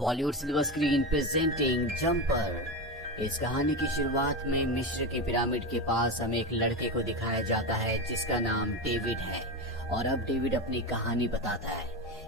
Bollywood silver screen presenting jumper. इस कहानी की शुरुआत में मिस्र के पिरामिड के पास हमें एक लड़के को दिखाया जाता है जिसका नाम डेविड है। और अब डेविड अपनी कहानी बताता है।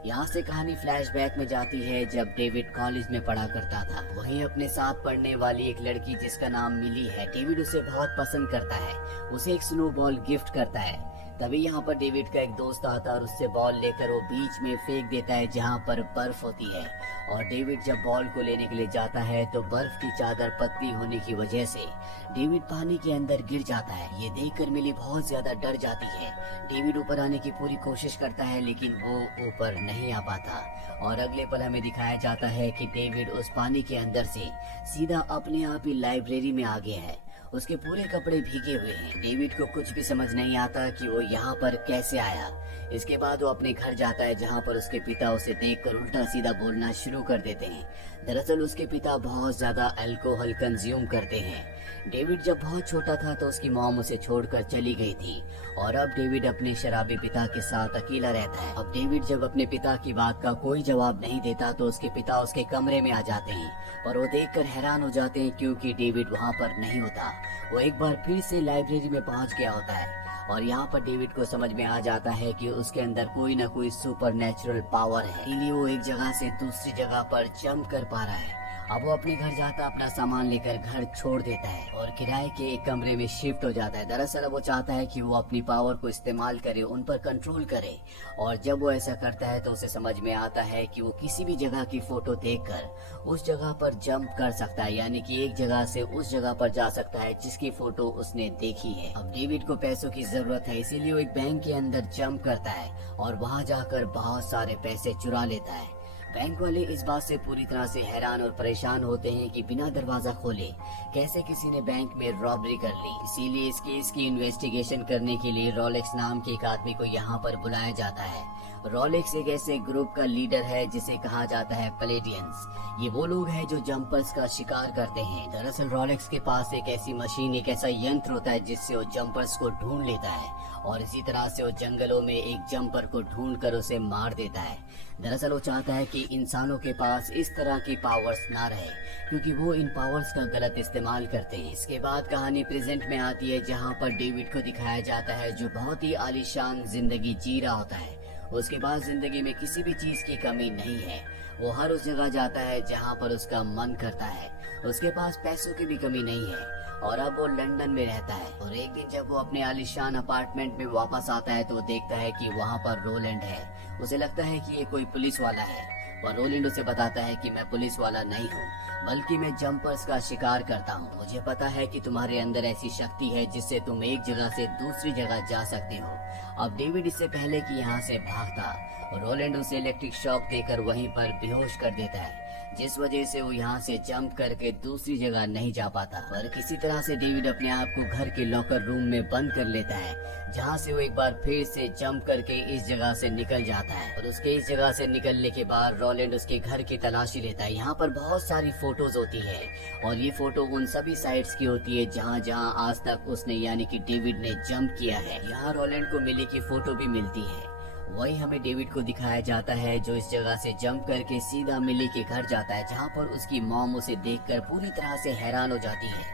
यहाँ से कहानी फ्लैशबैक में जाती है जब डेविड कॉलेज में पढ़ा करता था। वहीं अपने साथ पढ़ने वाली एक लड़की जिसका नाम मिली है, डेविड उसे बहुत पसंद करता है, उसे एक स्नोबॉल गिफ्ट करता है। तभी यहाँ पर डेविड का एक दोस्त आता है और उससे बॉल लेकर वो बीच में फेंक देता है जहाँ पर बर्फ होती है। और डेविड जब बॉल को लेने के लिए जाता है तो बर्फ की चादर पतली होने की वजह से डेविड पानी के अंदर गिर जाता है। ये देखकर मिली बहुत ज्यादा डर जाती है। डेविड ऊपर आने की पूरी कोशिश करता है लेकिन वो ऊपर नहीं आ पाता। और अगले पल हमें दिखाया जाता है कि डेविड उस पानी के अंदर से सीधा अपने आप ही लाइब्रेरी में आ गया है। उसके पूरे कपड़े भीगे हुए हैं। डेविड को कुछ भी समझ नहीं आता कि वो यहाँ पर कैसे आया। इसके बाद वो अपने घर जाता है जहाँ पर उसके पिता उसे देखकर उल्टा सीधा बोलना शुरू कर देते हैं। दरअसल उसके पिता बहुत ज्यादा अल्कोहल कंज्यूम करते हैं। डेविड जब बहुत छोटा था तो उसकी मॉम उसे छोड़कर चली गई थी और अब डेविड अपने शराबी पिता के साथ अकेला रहता है। अब डेविड जब अपने पिता की बात का कोई जवाब नहीं देता तो उसके पिता उसके कमरे में आ जाते हैं और वो देखकर हैरान हो जाते हैं क्योंकि डेविड वहाँ पर नहीं होता। वो एक बार फिर से लाइब्रेरी में पहुँच गया होता है और यहाँ पर डेविड को समझ में आ जाता है कि उसके अंदर कोई ना कोई सुपर नेचुरल पावर है, इसलिए वो एक जगह से दूसरी जगह पर जंप कर पा रहा है। अब वो अपने घर जाता, अपना सामान लेकर घर छोड़ देता है और किराए के एक कमरे में शिफ्ट हो जाता है। दरअसल वो चाहता है कि वो अपनी पावर को इस्तेमाल करे, उन पर कंट्रोल करे। और जब वो ऐसा करता है तो उसे समझ में आता है कि वो किसी भी जगह की फोटो देखकर उस जगह पर जंप कर सकता है, यानी कि एक जगह से उस जगह पर जा सकता है जिसकी फोटो उसने देखी है। अब डेविड को पैसों की जरूरत है, इसीलिए वो एक बैंक के अंदर जंप करता है और वहाँ जाकर बहुत सारे पैसे चुरा लेता है। बैंक वाले इस बात से पूरी तरह से हैरान और परेशान होते हैं कि बिना दरवाजा खोले कैसे किसी ने बैंक में रॉबरी कर ली। इसीलिए इस केस की इन्वेस्टिगेशन करने के लिए रोलेक्स नाम के एक आदमी को यहाँ पर बुलाया जाता है। रोलेक्स एक ऐसे ग्रुप का लीडर है जिसे कहा जाता है पैलेडियंस। ये वो लोग हैं जो जंपर्स का शिकार करते हैं। दरअसल रोलेक्स के पास एक ऐसी मशीन, एक ऐसा यंत्र होता है जिससे वो जंपर्स को ढूंढ लेता है और इसी तरह से वो जंगलों में एक जंपर को ढूंढ कर उसे मार देता है। दरअसल वो चाहता है कि इंसानों के पास इस तरह की पावर्स ना रहे क्योंकि वो इन पावर्स का गलत इस्तेमाल करते हैं। इसके बाद कहानी प्रेजेंट में आती है जहाँ पर डेविड को दिखाया जाता है जो बहुत ही आलीशान जिंदगी जी रहा होता है। उसके बाद जिंदगी में किसी भी चीज की कमी नहीं है। वो हर उस जगह जाता है जहाँ पर उसका मन करता है। उसके पास पैसों की भी कमी नहीं है और अब वो लंदन में रहता है। और एक दिन जब वो अपने आलीशान अपार्टमेंट में वापस आता है तो वो देखता है कि वहाँ पर रोलैंड है। उसे लगता है कि ये कोई पुलिस वाला है और रोलैंड उसे बताता है कि मैं पुलिस वाला नहीं हूँ बल्कि मैं जंपर्स का शिकार करता हूँ। मुझे पता है कि तुम्हारे अंदर ऐसी शक्ति है जिससे तुम एक जगह से दूसरी जगह जा सकते हो। अब डेविड इससे पहले कि यहाँ से भागता, रोलैंड उसे इलेक्ट्रिक शॉक देकर वहीं पर बेहोश कर देता है जिस वजह से वो यहाँ से जंप करके दूसरी जगह नहीं जा पाता। पर किसी तरह से डेविड अपने आप को घर के लॉकर रूम में बंद कर लेता है जहाँ से वो एक बार फिर से जंप करके इस जगह से निकल जाता है। और उसके इस जगह से निकलने के बाद रोलैंड उसके घर की तलाशी लेता है। यहाँ पर बहुत सारी फोटोज होती है और ये फोटो उन सभी साइट्स की होती है जहाँ जहाँ आज तक उसने यानी कि डेविड ने जंप किया है। यहाँ रोलैंड को मिली की फोटो भी मिलती है। वही हमें डेविड को दिखाया जाता है जो इस जगह से जंप करके सीधा मिली के घर जाता है जहाँ पर उसकी मॉम उसे देखकर पूरी तरह से हैरान हो जाती है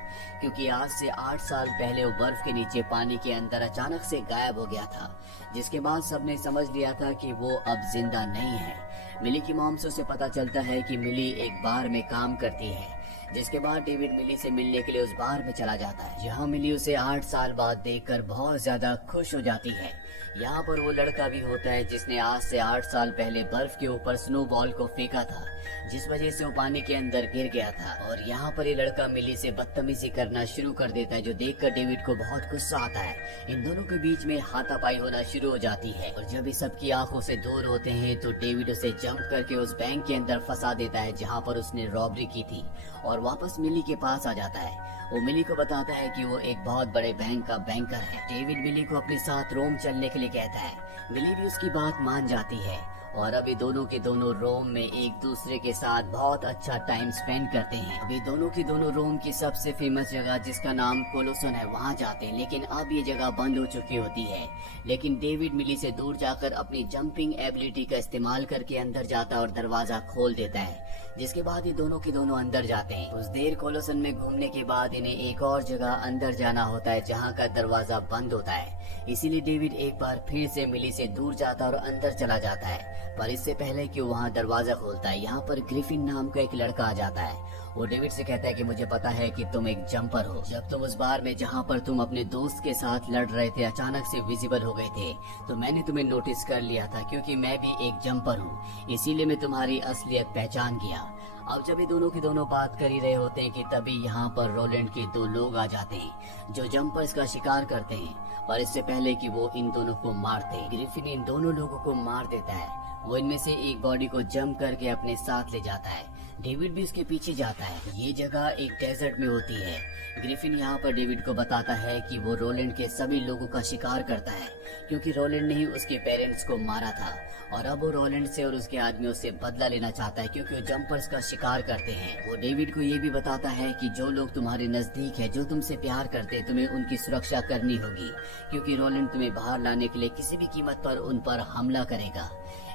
क्योंकि आज से 8 साल पहले वो बर्फ के नीचे पानी के अंदर अचानक से गायब हो गया था। जिसके बाद सबने समझ लिया था कि वो अब जिंदा नहीं है। मिली की मॉम से उसे पता चलता है कि मिली एक बार में काम करती है। जिसके बाद डेविड मिली से मिलने के लिए उस बार में चला जाता है जहाँ मिली उसे 8 साल बाद देखकर बहुत ज्यादा खुश हो जाती है। यहाँ पर वो लड़का भी होता है जिसने आज से 8 साल पहले बर्फ के ऊपर स्नोबॉल को फेंका था जिस वजह से वो पानी के अंदर गिर गया था। और यहाँ पर ये लड़का मिली से बदतमीजी करना शुरू कर देता है जो देखकर डेविड को बहुत गुस्सा आता है। इन दोनों के बीच में हाथापाई होना शुरू हो जाती है और जब इस सबकी आंखों से दूर होते हैं तो डेविड उसे जंप करके उस बैंक के अंदर फंसा देता है जहाँ पर उसने रॉबरी की थी और वापस मिली के पास आ जाता है। वो मिली को बताता है कि वो एक बहुत बड़े बैंक का बैंकर है। डेविड मिली को अपने साथ रोम चलने के लिए कहता है। मिली भी उसकी बात मान जाती है और अभी दोनों के दोनों रोम में एक दूसरे के साथ बहुत अच्छा टाइम स्पेंड करते हैं। अभी दोनों के दोनों रोम की सबसे फेमस जगह जिसका नाम कोलोसन है वहाँ जाते हैं, लेकिन अब ये जगह बंद हो चुकी होती है। लेकिन डेविड मिली से दूर जाकर अपनी जंपिंग एबिलिटी का इस्तेमाल करके अंदर जाता है और दरवाजा खोल देता है, जिसके बाद ये दोनों के दोनों अंदर जाते हैं। कुछ देर कोलोसन में घूमने के बाद इन्हें एक और जगह अंदर जाना होता है जहाँ का दरवाजा बंद होता है। इसीलिए डेविड एक बार फिर से मिली से दूर जाता है और अंदर चला जाता है, पर इससे पहले कि वहाँ दरवाजा खोलता है यहाँ पर ग्रिफिन नाम का एक लड़का आ जाता है। वो डेविड से कहता है कि मुझे पता है कि तुम एक जंपर हो। जब तुम उस बार में जहाँ पर तुम अपने दोस्त के साथ लड़ रहे थे अचानक से विजिबल हो गए थे, तो मैंने तुम्हें नोटिस कर लिया था क्योंकि मैं भी एक जंपर हूँ, इसीलिए मैं तुम्हारी असलियत पहचान गया। अब जब ये दोनों की दोनों बात कर ही रहे होते हैं कि तभी यहाँ पर रोलैंड के दो लोग आ जाते हैं जो जंपर्स का शिकार करते हैं, पर इससे पहले कि वो इन दोनों को मारते ग्रिफिन इन दोनों लोगों को मार देता है। वो इनमें से एक बॉडी को जंप करके अपने साथ ले जाता है। डेविड भी उसके पीछे जाता है। ये जगह एक डेजर्ट में होती है। ग्रिफिन यहाँ पर डेविड को बताता है कि वो रोलैंड के सभी लोगों का शिकार करता है क्योंकि रोलैंड ने ही उसके पेरेंट्स को मारा था और अब वो रोलैंड से और उसके आदमियों से बदला लेना चाहता है क्योंकि वो जंपर्स का शिकार करते हैं। वो डेविड को ये भी बताता है कि जो लोग तुम्हारे नजदीक है, जो तुमसे प्यार करते, तुम्हें उनकी सुरक्षा करनी होगी क्योंकि रोलैंड तुम्हें बाहर लाने के लिए किसी भी कीमत पर उन पर हमला करेगा।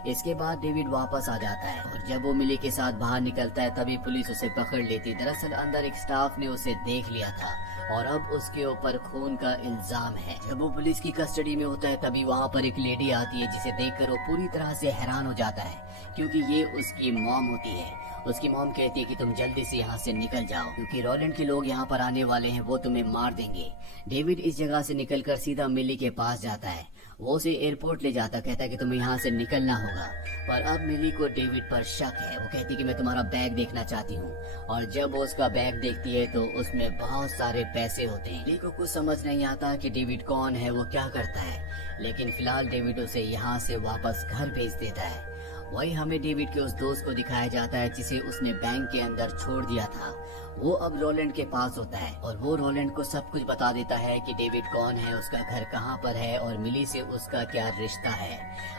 इसके बाद डेविड वापस आ जाता है और जब वो मिली के साथ बाहर निकलता है तभी पुलिस उसे पकड़ लेती। दरअसल अंदर एक स्टाफ ने उसे देख लिया था और अब उसके ऊपर खून का इल्जाम है। जब वो पुलिस की कस्टडी में होता है तभी वहाँ पर एक लेडी आती है जिसे देखकर वो पूरी तरह से हैरान हो जाता है क्योंकि ये उसकी मॉम होती है। उसकी मॉम कहती है कि तुम जल्दी से यहाँ से निकल जाओ क्योंकि रोलैंड के लोग यहाँ पर आने वाले हैं, वो तुम्हें मार देंगे। डेविड इस जगह से निकलकर सीधा मिली के पास जाता है। वो उसे एयरपोर्ट ले जाता, कहता है कि तुम्हें यहाँ से निकलना होगा। पर अब मिली को डेविड पर शक है। वो कहती है कि मैं तुम्हारा बैग देखना चाहती हूँ और जब वो उसका बैग देखती है तो उसमें बहुत सारे पैसे होते हैं। मिली को कुछ समझ नहीं आता कि डेविड कौन है, वो क्या करता है, लेकिन फिलहाल डेविड उसे यहाँ से वापस घर भेज देता है। वही हमें डेविड के उस दोस्त को दिखाया जाता है जिसे उसने बैंक के अंदर छोड़ दिया था। वो अब रोलैंड के पास होता है और वो रोलैंड को सब कुछ बता देता है कि डेविड कौन है, उसका घर कहाँ पर है और मिली से उसका क्या रिश्ता है।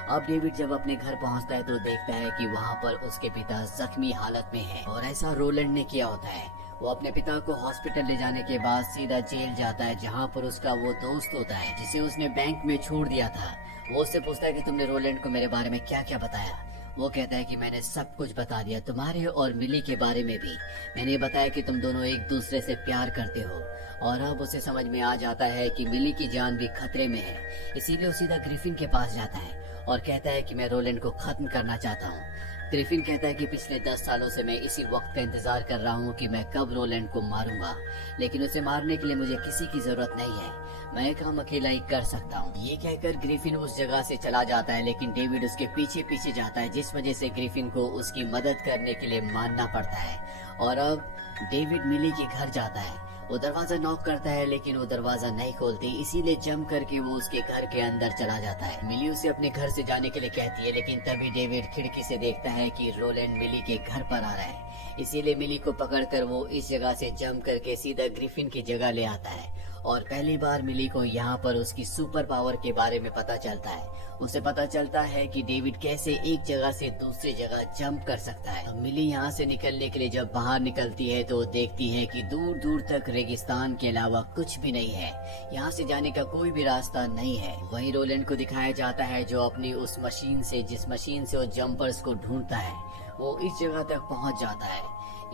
अब डेविड जब अपने घर पहुँचता है तो देखता है कि वहाँ पर उसके पिता जख्मी हालत में है और ऐसा रोलैंड ने किया होता है। वो अपने पिता को हॉस्पिटल ले जाने के बाद सीधा जेल जाता है जहाँ पर उसका वो दोस्त होता है जिसे उसने बैंक में छोड़ दिया था। वो उससे पूछता है कि तुमने रोलैंड को मेरे बारे में क्या क्या बताया। वो कहता है कि मैंने सब कुछ बता दिया, तुम्हारे और मिली के बारे में भी। मैंने बताया कि तुम दोनों एक दूसरे से प्यार करते हो और अब उसे समझ में आ जाता है कि मिली की जान भी खतरे में है। इसीलिए वो सीधा ग्रिफिन के पास जाता है और कहता है कि मैं रोलैंड को खत्म करना चाहता हूँ। ग्रिफिन कहता है कि पिछले 10 सालों से मैं इसी वक्त का इंतजार कर रहा हूँ कि मैं कब रोलैंड को मारूंगा, लेकिन उसे मारने के लिए मुझे किसी की जरूरत नहीं है, मैं एक काम अकेला ही कर सकता हूँ। ये कहकर ग्रिफिन उस जगह से चला जाता है, लेकिन डेविड उसके पीछे पीछे जाता है जिस वजह से ग्रिफिन को उसकी मदद करने के लिए मानना पड़ता है। और अब डेविड मिली के घर जाता है। वो दरवाजा नॉक करता है लेकिन वो दरवाजा नहीं खोलती, इसीलिए जंप करके वो उसके घर के अंदर चला जाता है। मिली उसे अपने घर से जाने के लिए कहती है, लेकिन तभी डेविड खिड़की से देखता है कि रोलैंड मिली के घर पर आ रहा है। इसीलिए मिली को पकड़कर वो इस जगह से जंप करके सीधा ग्रिफिन की जगह ले आता है और पहली बार मिली को यहाँ पर उसकी सुपर पावर के बारे में पता चलता है। उसे पता चलता है कि डेविड कैसे एक जगह से दूसरी जगह जंप कर सकता है। अब मिली यहाँ से निकलने के लिए जब बाहर निकलती है तो देखती है कि दूर दूर तक रेगिस्तान के अलावा कुछ भी नहीं है, यहाँ से जाने का कोई भी रास्ता नहीं है। वहीं रोलैंड को दिखाया जाता है जो अपनी उस मशीन से, जिस मशीन से वो जंपर्स को ढूंढता है, वो इस जगह तक पहुँच जाता है।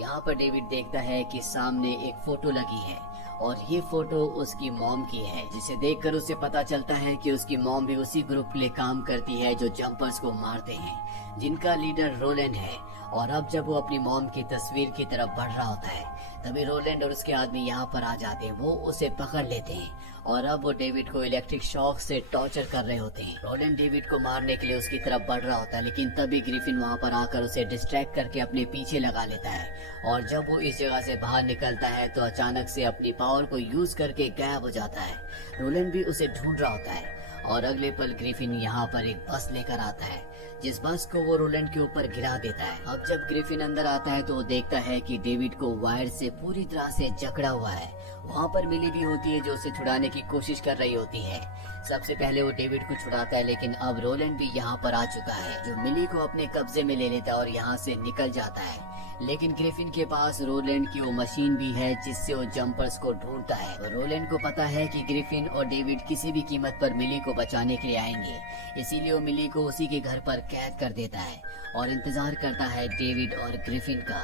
यहाँ पर डेविड देखता है कि सामने एक फोटो लगी है और ये फोटो उसकी मॉम की है, जिसे देखकर उसे पता चलता है कि उसकी मॉम भी उसी ग्रुप के लिए काम करती है जो जंपर्स को मारते हैं, जिनका लीडर रोलैंड है। और अब जब वो अपनी मॉम की तस्वीर की तरफ बढ़ रहा होता है तभी रोलैंड और उसके आदमी यहाँ पर आ जाते हैं। वो उसे पकड़ लेते हैं और अब वो डेविड को इलेक्ट्रिक शॉक से टॉर्चर कर रहे होते हैं। रोलैंड डेविड को मारने के लिए उसकी तरफ बढ़ रहा होता है, लेकिन तभी ग्रिफिन वहाँ पर आकर उसे डिस्ट्रैक्ट करके अपने पीछे लगा लेता है और जब वो इस जगह से बाहर निकलता है तो अचानक से अपनी पावर को यूज करके गायब हो जाता है। रोलैंड भी उसे ढूंढ रहा होता है और अगले पल ग्रिफिन यहाँ पर एक बस लेकर आता है, जिस बस को वो रोलैंड के ऊपर गिरा देता है। अब जब ग्रिफिन अंदर आता है तो वो देखता है कि डेविड को वायर से पूरी तरह से जकड़ा हुआ है। वहाँ पर मिली भी होती है जो उसे छुड़ाने की कोशिश कर रही होती है, सबसे पहले वो डेविड को छुड़ाता है, लेकिन अब रोलैंड भी यहाँ पर आ चुका है, जो मिली को अपने कब्जे में ले लेता है और यहाँ से निकल जाता है। लेकिन ग्रिफिन के पास रोलैंड की वो मशीन भी है जिससे वो जंपर्स को ढूंढता है। और रोलैंड को पता है कि ग्रिफिन और डेविड किसी भी कीमत पर मिली को बचाने के लिए आएंगे, इसीलिए वो मिली को उसी के घर पर कैद कर देता है और इंतजार करता है डेविड और ग्रिफिन का।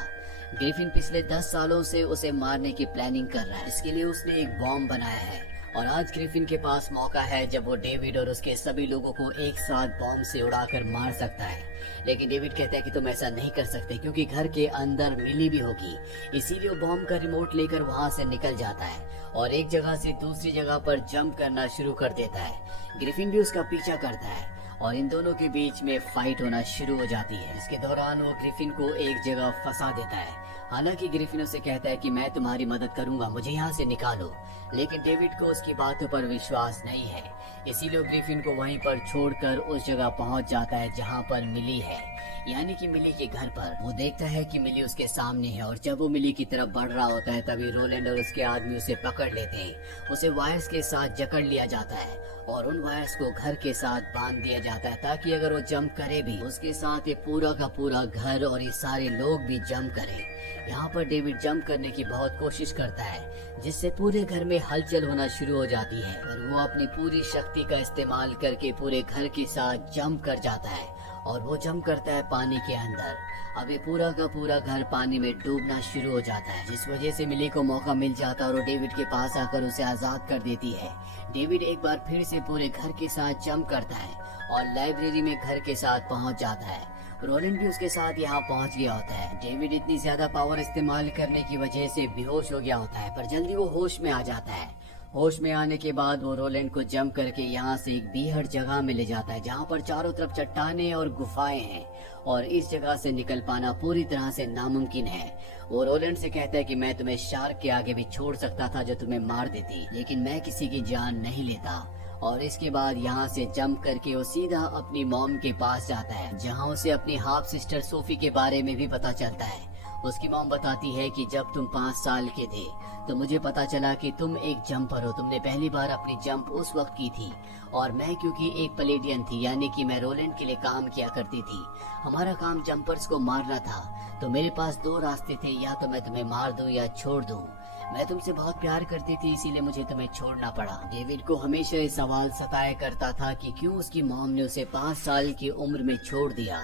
ग्रिफिन पिछले 10 सालों से उसे मारने की प्लानिंग कर रहा है, इसके लिए उसने एक बॉम्ब बनाया है। और आज ग्रिफिन के पास मौका है जब वो डेविड और उसके सभी लोगों को एक साथ बॉम्ब से उड़ाकर मार सकता है। लेकिन डेविड कहता है कि तुम ऐसा नहीं कर सकते क्योंकि घर के अंदर मिली भी होगी, इसीलिए वो बॉम्ब का रिमोट लेकर वहाँ से निकल जाता है और एक जगह से दूसरी जगह पर जंप करना शुरू कर देता है। ग्रिफिन भी उसका पीछा करता है और इन दोनों के बीच में फाइट होना शुरू हो जाती है। इसके दौरान वो ग्रिफिन को एक जगह फंसा देता है। हालांकि ग्रिफिन उसे कहता है कि मैं तुम्हारी मदद करूंगा, मुझे यहाँ से निकालो, लेकिन डेविड को उसकी बातों पर विश्वास नहीं है, इसीलिए ग्रिफिन को वहीं पर छोड़कर उस जगह पहुंच जाता है जहां पर मिली है, यानी कि मिली के घर पर। वो देखता है कि मिली उसके सामने है और जब वो मिली की तरफ बढ़ रहा होता है तभी रोलैंड और उसके आदमी उसे पकड़ लेते हैं। उसे वायर्स के साथ जकड़ लिया जाता है और उन वायर्स को घर के साथ बांध दिया जाता है ताकि अगर वो जंप करे भी उसके साथ ये पूरा का पूरा घर और ये सारे लोग भी जंप करें। यहाँ पर डेविड जंप करने की बहुत कोशिश करता है जिससे पूरे घर में हलचल होना शुरू हो जाती है और वो अपनी पूरी शक्ति का इस्तेमाल करके पूरे घर के साथ जंप कर जाता है और वो जंप करता है पानी के अंदर। अब ये पूरा का पूरा घर पानी में डूबना शुरू हो जाता है, जिस वजह से मिली को मौका मिल जाता है और वो डेविड के पास आकर उसे आजाद कर देती है। डेविड एक बार फिर से पूरे घर के साथ जंप करता है और लाइब्रेरी में घर के साथ पहुंच जाता है। रोलैंड भी उसके साथ यहाँ पहुंच गया होता है। डेविड इतनी ज्यादा पावर इस्तेमाल करने की वजह से बेहोश हो गया होता है, पर जल्दी वो होश में आ जाता है। होश में आने के बाद वो रोलैंड को जंप करके यहाँ से एक बीहड़ जगह में ले जाता है जहाँ पर चारों तरफ चट्टानें और गुफाएं हैं और इस जगह से निकल पाना पूरी तरह से नामुमकिन है। वो रोलैंड से कहता है कि मैं तुम्हें शार्क के आगे भी छोड़ सकता था जो तुम्हें मार देती, लेकिन मैं किसी की जान नहीं लेता। और इसके बाद यहाँ से जंप करके वो सीधा अपनी मॉम के पास जाता है जहाँ उसे अपनी हाफ सिस्टर सोफी के बारे में भी पता चलता है। उसकी मॉम बताती है कि जब तुम 5 साल के थे तो मुझे पता चला कि तुम एक जंपर हो, तुमने पहली बार अपनी जंप उस वक्त की थी और मैं क्योंकि एक प्लेडियन थी यानी कि मैं रोलैंड के लिए काम किया करती थी, हमारा काम जंपर्स को मारना था, तो मेरे पास 2 रास्ते थे, या तो मैं तुम्हें मार दूं या छोड़ दूं। मैं तुमसे बहुत प्यार करती थी इसीलिए मुझे तुम्हें छोड़ना पड़ा। डेविड को हमेशा ये सवाल सताया करता था कि क्यों उसकी मॉम ने उसे 5 साल की उम्र में छोड़ दिया,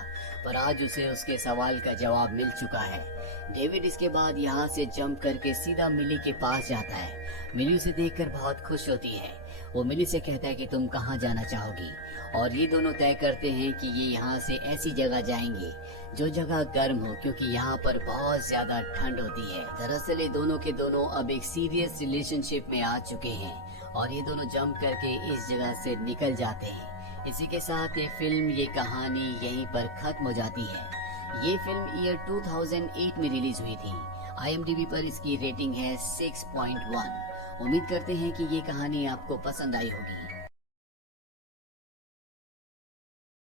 पर आज उसे उसके सवाल का जवाब मिल चुका है। डेविड इसके बाद यहाँ से जंप करके सीधा मिली के पास जाता है। मिली उसे देखकर बहुत खुश होती है। वो मिली से कहता है कि तुम कहाँ जाना चाहोगी, और ये दोनों तय करते हैं कि ये यहाँ से ऐसी जगह जाएंगे जो जगह गर्म हो क्योंकि यहाँ पर बहुत ज्यादा ठंड होती है। दरअसल ये दोनों के दोनों अब एक सीरियस रिलेशनशिप में आ चुके हैं और ये दोनों जंप करके इस जगह से निकल जाते हैं। इसी के साथ ये फिल्म, ये कहानी यहीं पर खत्म हो जाती है। ये फिल्म ईयर 2008 में रिलीज हुई थी। IMDb पर इसकी रेटिंग है 6.1। उम्मीद करते हैं कि ये कहानी आपको पसंद आई होगी।